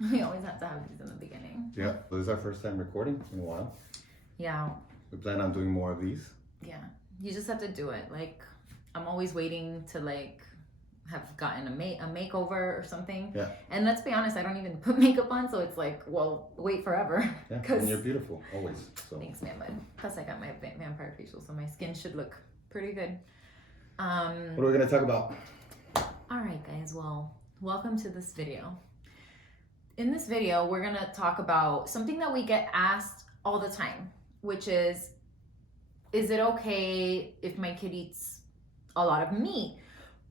We always have to have these in the beginning. Yeah, this is our first time recording in a while. Yeah. We plan on doing more of these. Yeah. You just have to do it. Like, I'm always waiting to have gotten a makeover or something. Yeah. And let's be honest, I don't even put makeup on, so it's like, well, wait forever. Yeah, and you're beautiful, always. So. Thanks, man. Plus, I got my vampire facial, so my skin should look pretty good. What are we going to talk about? All right, guys. Well, welcome to this video. In this video, we're going to talk about something that we get asked all the time, which is it okay if my kid eats a lot of meat?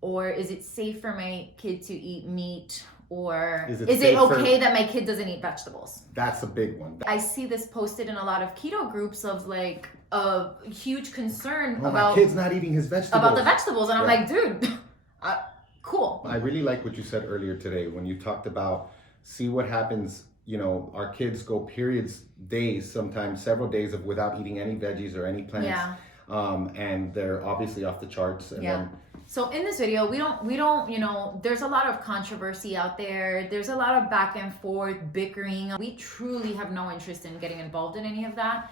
Or is it safe for my kid to eat meat? Or is it okay that my kid doesn't eat vegetables? That's a big one. I see this posted in a lot of keto groups of like a huge concern about my kid's not eating his vegetables. About the vegetables. And I'm like, dude, cool. I really like what you said earlier today when you talked about see what happens. You know, our kids go periods, days, sometimes several days of without eating any veggies or any plants. Yeah. And they're obviously off the charts. And then so in this video, we don't, you know, there's a lot of controversy out there. There's a lot of back and forth, bickering. We truly have no interest in getting involved in any of that.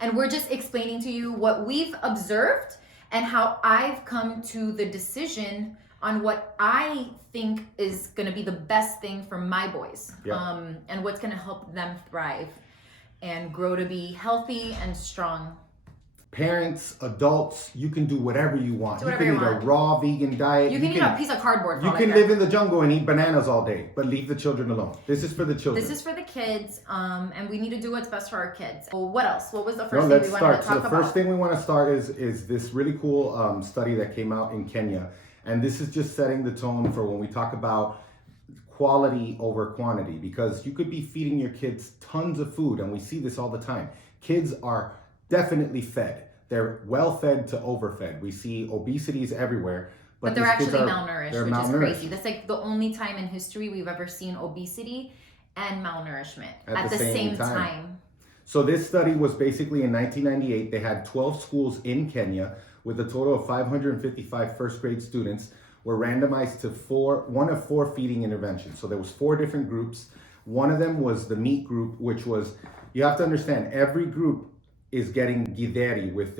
And we're just explaining to you what we've observed and how I've come to the decision on what I think is going to be the best thing for my boys. Yeah. And what's going to help them thrive and grow to be healthy and strong. Parents, adults, you can do whatever you want. You can eat a raw vegan diet. You can eat a piece of cardboard. You can live in the jungle and eat bananas all day, but leave the children alone. This is for the children. This is for the kids, and we need to do what's best for our kids. Well, what else? What was the first thing we wanted to talk about? So the first thing we want to start is this really cool study that came out in Kenya. And this is just setting the tone for when we talk about quality over quantity, because you could be feeding your kids tons of food, and we see this all the time. Kids are definitely fed. They're well fed to overfed. We see obesities everywhere. But they're actually malnourished, which is crazy. That's like the only time in history we've ever seen obesity and malnourishment at the same time. So this study was basically in 1998. They had 12 schools in Kenya with a total of 555 first grade students were randomized to one of four feeding interventions. So there was 4 different groups. One of them was the meat group, which was, you have to understand, every group is getting githeri with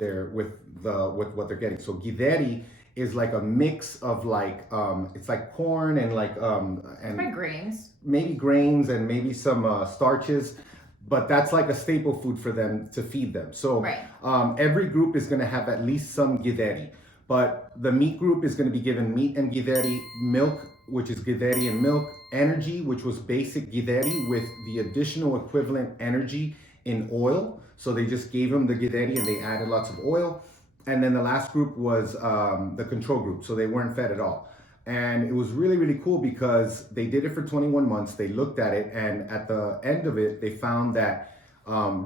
what they're getting. So githeri is like a mix of it's like corn and and grains. Maybe grains and maybe some starches. But that's like a staple food for them to feed them. So every group is going to have at least some githeri. But the meat group is going to be given meat and githeri, milk, which is githeri and milk, energy, which was basic githeri with the additional equivalent energy in oil. So they just gave them the githeri and they added lots of oil. And then the last group was the control group. So they weren't fed at all. And it was really, really cool because they did it for 21 months. They looked at it, and at the end of it, they found that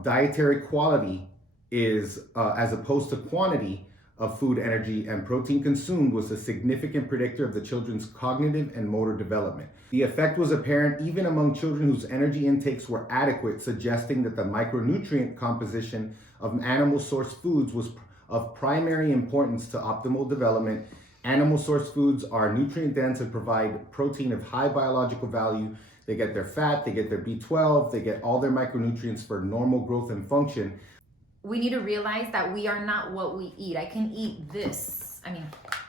dietary quality is, as opposed to quantity of food, energy, and protein consumed, was a significant predictor of the children's cognitive and motor development. The effect was apparent even among children whose energy intakes were adequate, suggesting that the micronutrient composition of animal source foods was of primary importance to optimal development. Animal source foods are nutrient dense and provide protein of high biological value. They get their fat, they get their B12, they get all their micronutrients for normal growth and function. We need to realize that we are not what we eat. I can eat this.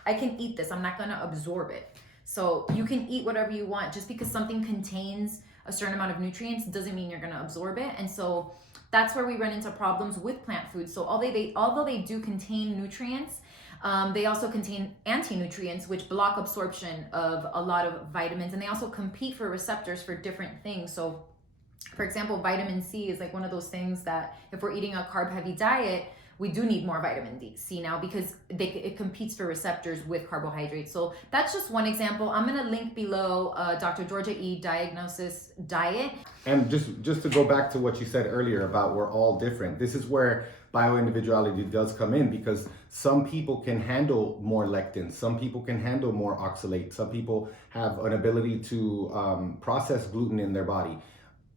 I can eat this. I'm not going to absorb it. So you can eat whatever you want. Just because something contains a certain amount of nutrients doesn't mean you're going to absorb it. And so that's where we run into problems with plant foods. So although they do contain nutrients, they also contain anti-nutrients, which block absorption of a lot of vitamins, and they also compete for receptors for different things. So, for example, vitamin C is like one of those things that if we're eating a carb-heavy diet, we do need more vitamin C now because it competes for receptors with carbohydrates. So that's just one example. I'm going to link below Dr. Georgia E. Diagnosis Diet. And just to go back to what you said earlier about we're all different, this is where bioindividuality does come in, because some people can handle more lectins, some people can handle more oxalate, some people have an ability to process gluten in their body.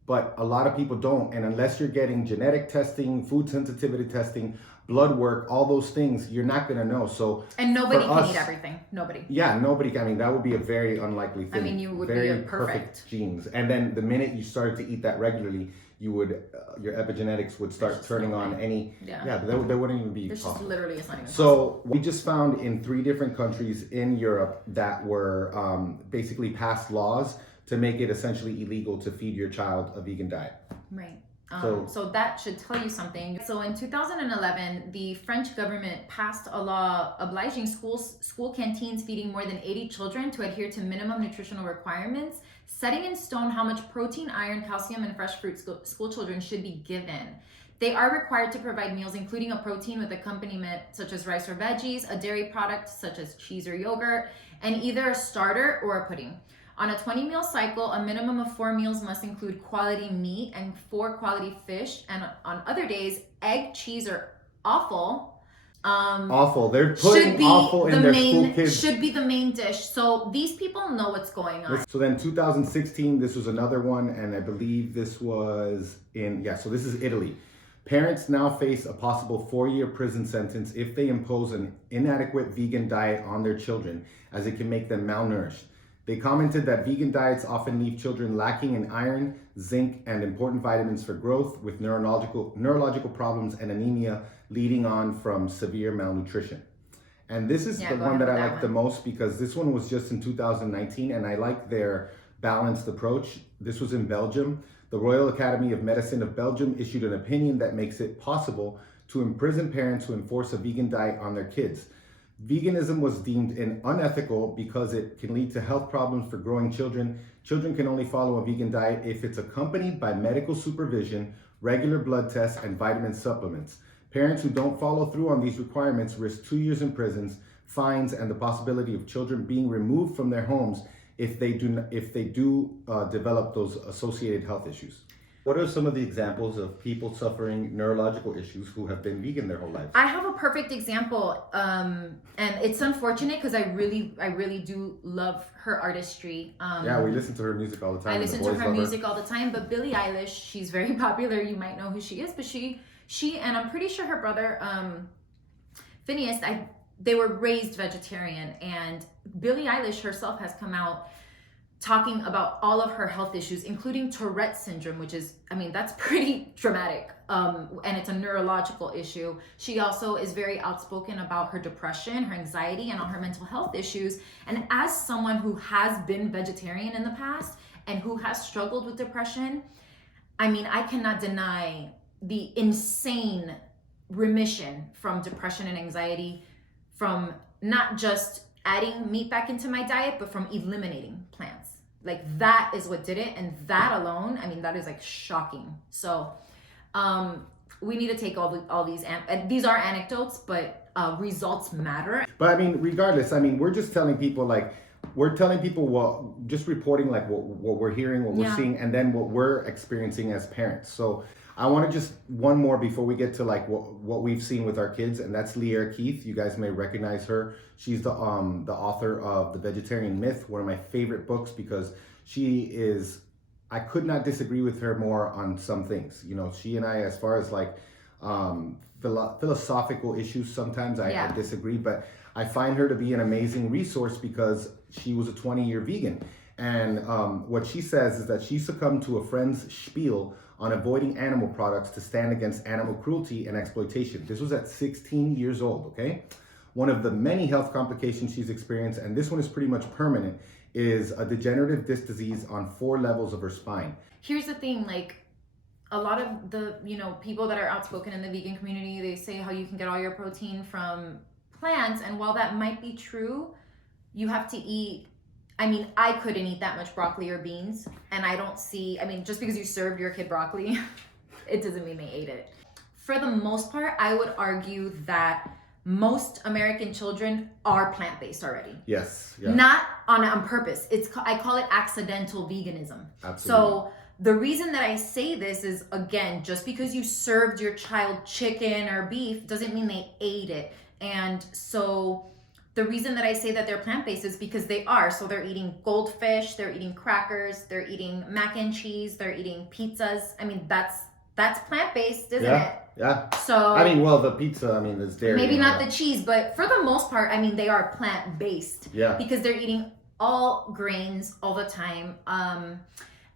But a lot of people don't, and unless you're getting genetic testing, food sensitivity testing, blood work, all those things, you're not going to know. So and nobody for can us, eat everything. Nobody. Yeah, nobody. I mean, that would be a very unlikely thing. I mean, you would very be perfect genes. And then the minute you started to eat that regularly, you would your epigenetics would start turning on any. Yeah, there wouldn't even be. There's just literally it's not even so we just found in 3 different countries in Europe that were basically passed laws to make it essentially illegal to feed your child a vegan diet. Right. So that should tell you something. So in 2011, the French government passed a law obliging school canteens feeding more than 80 children to adhere to minimum nutritional requirements, setting in stone how much protein, iron, calcium, and fresh fruit school children should be given. They are required to provide meals including a protein with accompaniment such as rice or veggies, a dairy product such as cheese or yogurt, and either a starter or a pudding. On a 20-meal cycle, a minimum of 4 meals must include quality meat and 4 quality fish. And on other days, egg, cheese, or offal. Awful. They're putting offal in their school kids. Should be the main dish. So these people know what's going on. So then 2016, this was another one. And I believe this was so this is Italy. Parents now face a possible 4-year prison sentence if they impose an inadequate vegan diet on their children, as it can make them malnourished. They commented that vegan diets often leave children lacking in iron, zinc, and important vitamins for growth, with neurological problems and anemia leading on from severe malnutrition. And this is the one that I like the most, because this one was just in 2019, and I like their balanced approach. This was in Belgium. The Royal Academy of Medicine of Belgium issued an opinion that makes it possible to imprison parents who enforce a vegan diet on their kids. Veganism was deemed unethical because it can lead to health problems for growing children. Children can only follow a vegan diet if it's accompanied by medical supervision, regular blood tests, and vitamin supplements. Parents who don't follow through on these requirements risk 2 years in prison, fines, and the possibility of children being removed from their homes if they do develop those associated health issues. What are some of the examples of people suffering neurological issues who have been vegan their whole lives? I have a perfect example, and it's unfortunate because I really do love her artistry. Yeah, we listen to her music all the time. I listen to her music all the time, but Billie Eilish, she's very popular. You might know who she is, but she and I'm pretty sure her brother, Phineas, they were raised vegetarian, and Billie Eilish herself has come out talking about all of her health issues, including Tourette's syndrome, which is, that's pretty dramatic. And it's a neurological issue. She also is very outspoken about her depression, her anxiety, and all her mental health issues. And as someone who has been vegetarian in the past and who has struggled with depression, I cannot deny the insane remission from depression and anxiety from not just adding meat back into my diet, but from eliminating plants. Like, that is what did it, and that alone, that is like shocking. So we need to take all these these are anecdotes, but results matter. But regardless, we're just telling people just reporting like what we're hearing, what we're seeing, and then what we're experiencing as parents. So I want to just one more before we get to like what we've seen with our kids, and that's Lear Keith. You guys may recognize her. She's the author of The Vegetarian Myth, one of my favorite books, because I could not disagree with her more on some things. She and I, as far as like philosophical issues, sometimes I disagree, but I find her to be an amazing resource because she was a 20-year vegan. And what she says is that she succumbed to a friend's spiel on avoiding animal products to stand against animal cruelty and exploitation. This was at 16 years old, okay? One of the many health complications she's experienced, and this one is pretty much permanent, is a degenerative disc disease on 4 levels of her spine. Here's the thing, like, a lot of the, people that are outspoken in the vegan community, they say how you can get all your protein from plants, and while that might be true, you have to eat. I couldn't eat that much broccoli or beans, and I don't see, just because you served your kid broccoli, it doesn't mean they ate it. For the most part, I would argue that most American children are plant-based already. Yes. Yeah. Not on purpose. I call it accidental veganism. Absolutely. So the reason that I say this is, again, just because you served your child chicken or beef doesn't mean they ate it. And so the reason that I say that they're plant-based is because they are. So they're eating goldfish, they're eating crackers, they're eating mac and cheese, they're eating pizzas. That's plant-based, isn't it? Yeah. So I mean, well, the pizza, I mean, there's dairy. Maybe not the cheese, but for the most part, I mean, they are plant-based. Yeah. Because they're eating all grains all the time.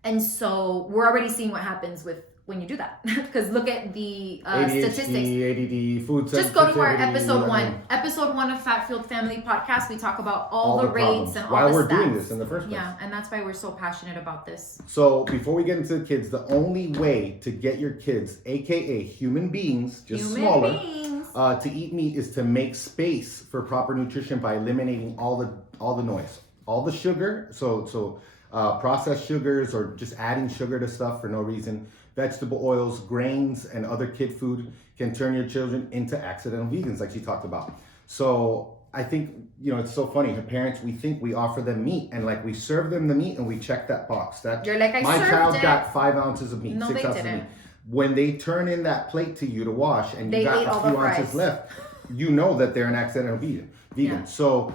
And so we're already seeing what happens with when you do that. Because look at the ADHD, statistics. ADD, food sensitivity. Just go to our episode 1. Episode 1 of Fat Fueled Family podcast. We talk about all the rates problems. and all why the we're stats. doing this in the first place. Yeah, and that's why we're so passionate about this. So before we get into the kids, the only way to get your kids, aka human beings, just smaller, to eat meat is to make space for proper nutrition by eliminating all the noise, all the sugar. So processed sugars or just adding sugar to stuff for no reason. Vegetable oils, grains, and other kid food can turn your children into accidental vegans, like she talked about. So I think, it's so funny. Her parents, we think we offer them meat, and like we serve them the meat and we check that box. You're like, my child got 5 ounces of meat, no, 6 ounces of meat. When they turn in that plate to you to wash and you got a few ounces left, you know that they're an accidental vegan. Yeah. So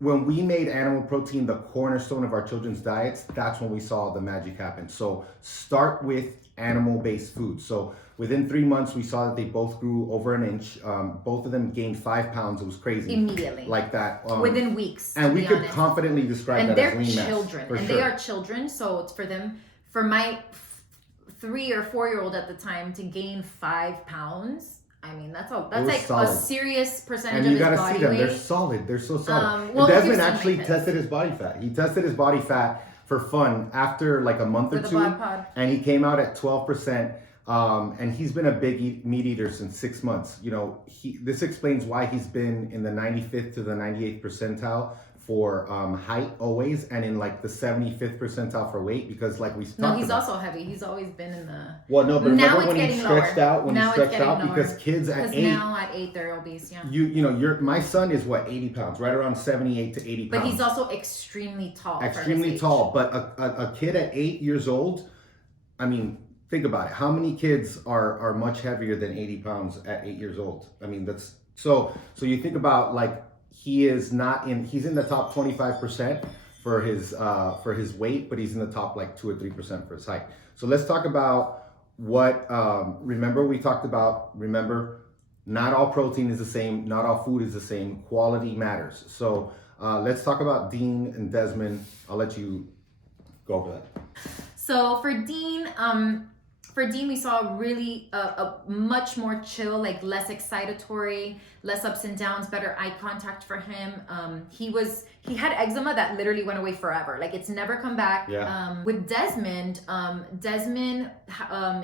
when we made animal protein the cornerstone of our children's diets, that's when we saw the magic happen. So start with animal-based food. So within 3 months, we saw that they both grew over an inch. Both of them gained 5 pounds. It was crazy. Immediately. Like that. Within weeks. And we could confidently describe that as lean mass. And they're children. And they are children. So it's for them. For my 3 or 4-year-old at the time to gain 5 pounds. I mean, that's like solid. A serious percentage of his body weight. And you gotta see them. They're solid. They're so solid. Desmond actually tested his body fat. He tested his body fat for fun after like a month or two. And he came out at 12%. And he's been a big meat eater since 6 months. This explains why he's been in the 95th to the 98th percentile for height always, and in like the 75th percentile for weight, because like we talked about. No, he's also heavy. He's always been in the. Well, no, but remember when he stretched out? When he stretched out, because kids at 8. Now at 8 they're obese. Yeah. My son is what, 80 pounds, right around 78 to 80 pounds. But he's also extremely tall. Extremely tall, but a kid at 8 years old, I mean. Think about it. How many kids are much heavier than 80 pounds at 8 years old? I mean, that's so you think about like he's in the top 25% for his weight, but he's in the top like 2 or 3% for his height. So let's talk about what remember not all protein is the same, not all food is the same, quality matters. So let's talk about Dean and Desmond. I'll let you go over that. So for Dean, we saw really a much more chill, like less excitatory, less ups and downs, better eye contact for him. He had eczema that literally went away forever. Like it's never come back. Yeah. With Desmond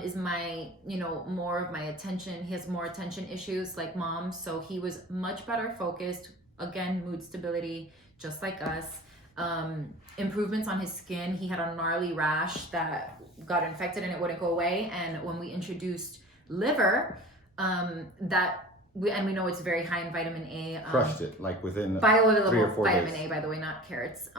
is my, more of my attention. He has more attention issues like mom. So he was much better focused. Again, mood stability, just like us. Improvements on his skin. He had a gnarly rash that got infected and it wouldn't go away. And when we introduced liver, we know it's very high in vitamin A. Crushed it like within bioavailable 3 or 4 vitamin days. A, by the way, not carrots.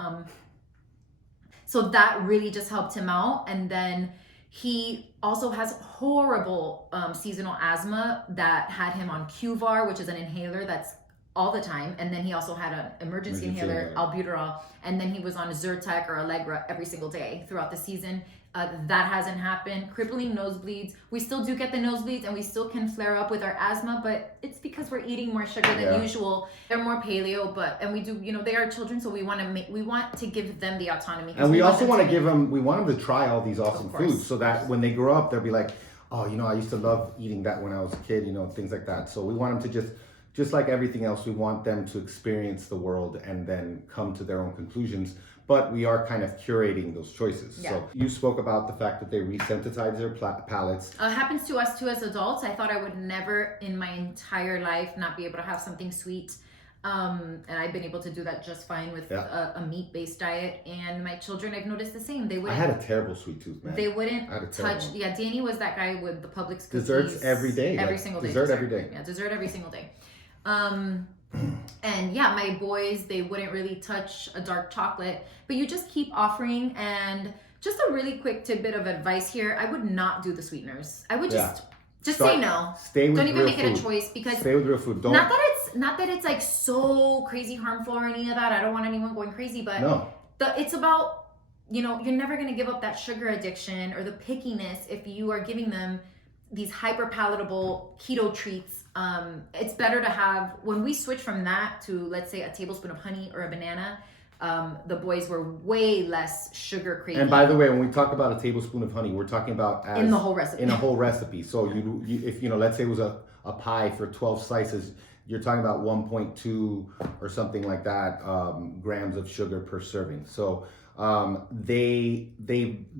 So that really just helped him out. And then he also has horrible seasonal asthma that had him on Qvar, which is an inhaler that's all the time. And then he also had an emergency inhaler, albuterol. And then he was on Zyrtec or Allegra every single day throughout the season. That hasn't happened. Crippling nosebleeds. We still do get the nosebleeds and we still can flare up with our asthma, but it's because we're eating more sugar than usual. They're more paleo, and we do, they are children, so we want to give them the autonomy. And we also want to give them, we want them to try all these awesome foods so that when they grow up, they'll be like, oh, I used to love eating that when I was a kid, things like that. So we want them to just like everything else, we want them to experience the world and then come to their own conclusions. But we are kind of curating those choices. Yeah. So you spoke about the fact that they resensitize their palates. Happens to us too as adults. I thought I would never in my entire life not be able to have something sweet. And I've been able to do that just fine with a meat-based diet. And my children, I've noticed the same. I had a terrible sweet tooth, man. They wouldn't touch. Yeah, Danny was that guy with the Publix cookies. Desserts every day. Every single day. Dessert every day. Yeah, dessert every single day. And yeah, my boys, they wouldn't really touch a dark chocolate, but you just keep offering. And just a really quick tidbit of advice here, I would not do the sweeteners. I would just say no. Stay with Don't even real make food. it a choice, because stay with real food. Not that it's like so crazy harmful or any of that. I don't want anyone going crazy, but it's about, you're never going to give up that sugar addiction or the pickiness if you are giving them these hyper palatable keto treats. It's better to have, when we switch from that to, let's say, a tablespoon of honey or a banana, the boys were way less sugar craving. And by the way, when we talk about a tablespoon of honey, we're talking about in the whole recipe. In a whole recipe. So you if let's say it was a pie for 12 slices, you're talking about 1.2 or something like that grams of sugar per serving. So they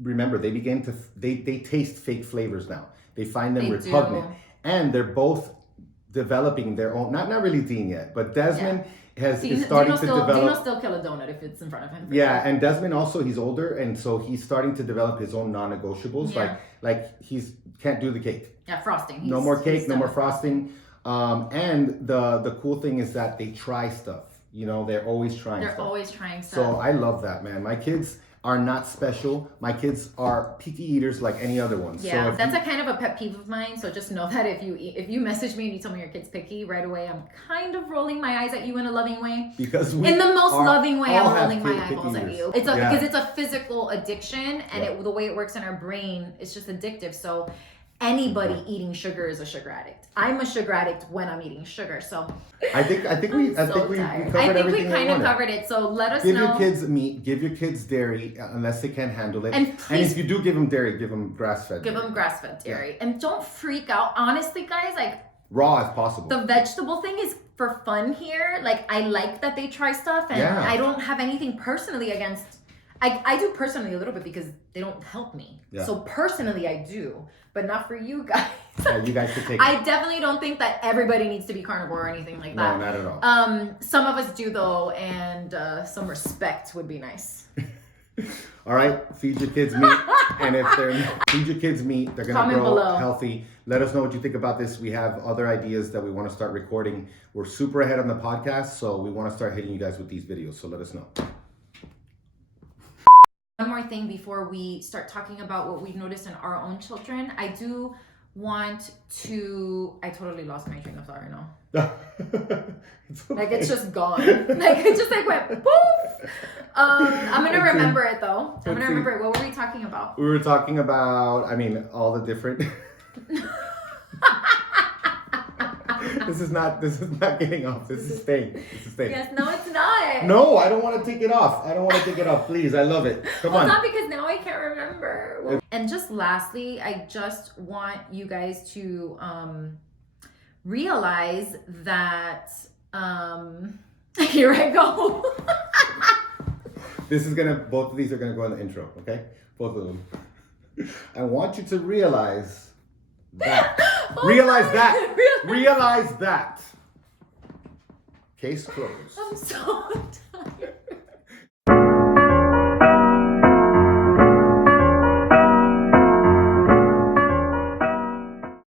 remember, they begin to they taste fake flavors now. They find them repugnant, and they're both developing their own. Not really Dean yet, but Desmond is starting to develop. Dino still kill a donut if it's in front of him. Yeah, sure. And Desmond also, he's older, and so he's starting to develop his own non-negotiables. Yeah. Like he's can't do the cake. Yeah, frosting. No more cake, no more frosting. And the cool thing is that they try stuff. They're always trying stuff. They're always trying stuff. So I love that, man. My kids are not special. My kids are picky eaters like any other one. Yeah, so that's a kind of a pet peeve of mine. So just know that if you message me and you tell me your kid's picky, right away I'm kind of rolling my eyes at you in a loving way. Because in the most loving way, I'm rolling my eyeballs at you. Because it's a physical addiction, and the way it works in our brain, it's just addictive. So anybody eating sugar is a sugar addict. I'm a sugar addict when I'm eating sugar. So I think we covered everything. I think we kind of covered it. So let us give know. Give your kids meat. Give your kids dairy unless they can't handle it. And if you do give them dairy, give them grass-fed. Give them grass-fed dairy. Yeah. And don't freak out. Honestly, guys, like raw as possible. The vegetable thing is for fun here. Like I like that they try stuff, and I don't have anything personally against. I do personally a little bit because they don't help me. Yeah. So personally I do, but not for you guys. Yeah, you guys should take I definitely don't think that everybody needs to be carnivore or anything like that. No, not at all. Some of us do though, and some respect would be nice. All right, feed your kids meat, and if feed your kids meat, they're gonna grow healthy. Let us know what you think about this. We have other ideas that we want to start recording. We're super ahead on the podcast, so we want to start hitting you guys with these videos. So let us know. One more thing before we start talking about what we've noticed in our own children. I do want to... I totally lost my train of thought right now. It's okay. Like it's just gone. Like it just like went poof. I'm gonna remember it though. I'm gonna remember it. What were we talking about? We were talking about, all the different... This is not getting off. This is staying. Yes, no, it's not. No, I don't want to take it off. Please, I love it. Come on. It's not because now I can't remember. And just lastly, I just want you guys to realize that here I go. Both of these are gonna go in the intro, okay? Both of them. I want you to realize that. Realize that. Case closed. I'm so